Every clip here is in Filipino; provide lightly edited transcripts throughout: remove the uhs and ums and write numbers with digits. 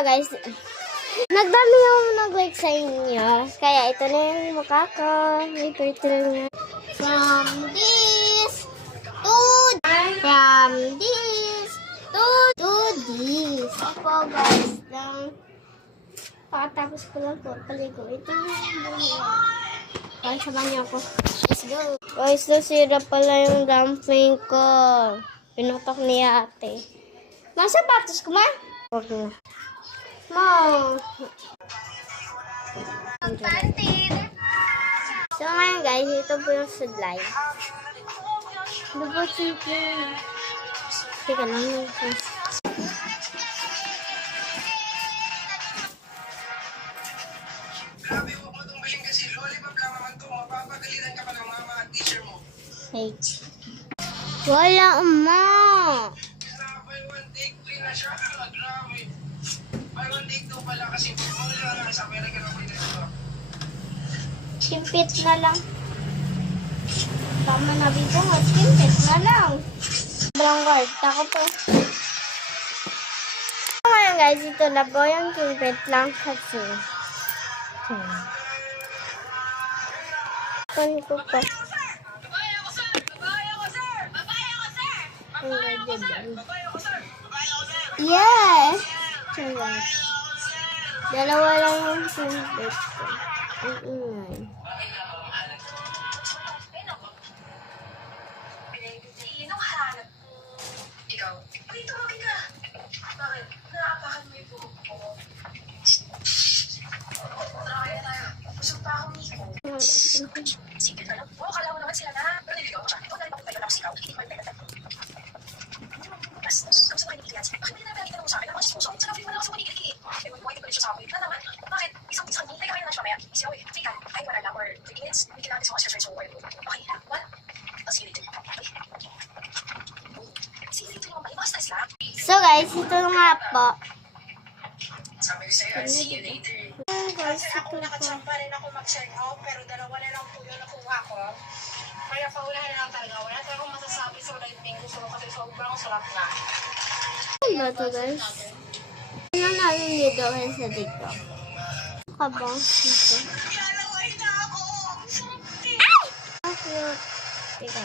nga guys, nagdami yung nag-like sa inyo. Kaya ito na yung mukha ko. Ito na. From this to this. Ako guys, pakatapos ko lang po paligo. Ito na yung samahan niyo ako. Let's go. Guys, nasira pala yung dumpling ko. Pinutok ni ate. Mga sapatos ko, ma? Okay. Ma. So ngayon guys, ito po yung sudlay. Ito po chicken. Teka lang yung grabe, huwag mo itong baling kasi lollipop lang naman ito. Mapapagalitan ka pa ng mama at teacher mo. hey. Wala, ma. Buy one, take three na siya. Grabe. Buy one, take two pala kasi mula lang sa pera ka na pwede ito. Chimpit na lang. Tama na bito nga, chimpit na lang. Sobrang guard. Tako po. Ngayon guys, ito na po yung chimpit lang kasi. Kunin ko pa. Yes! Dalawa lang yung chimpit ko. Ang ingay. Ikaw, ay tumawin ka. Bakit? Naapakan mo yung buhok ko. Try tayo. Busog pa ako, Nico. Sige ka lang. Oo, kala mo naman sila na. Pero niligaw ko siya. Ito na rin ako tayo lang ako sigaw. Hindi ko yung tayo. Gusto ko kayo niligyan. Bakit hindi na pinakita mo sa akin? Ako, gusto ko. Saka mo lang sa manikilig. Eh, wag mo siya sa akin. Na naman. Bakit? Isang hindi kayo na siya mamaya. Isigaw eh. Sige ka. Ay, wala na. Or 3 minutes. Hindi kailangan sa exercise mo. Okay. What? Tapos see you later. See you later naman ba? Iba ka lang. So guys, ito nga po. Sabi ko sa'yo, I'll see you later. Kasi ako nakachamba rin ako mag-check out, pero dalawa na lang po yung nakuha ko. Kaya paunahin lang talaga. Wala talagang masasabi sa light mango so kasi sobrang sarap na. Ano ba ito guys? Ano namin dito sa dito? Kabang dito. Lalaway na ako! Sarap din! Ang cute. Teka.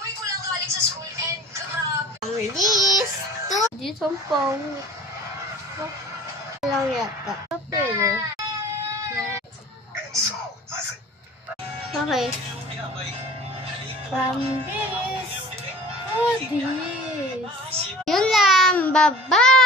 Uwi ko lang galing sa school and This. Dito ang pang. Lang yata. Pero. Okay. From this to this. Yun lang. Bye-bye.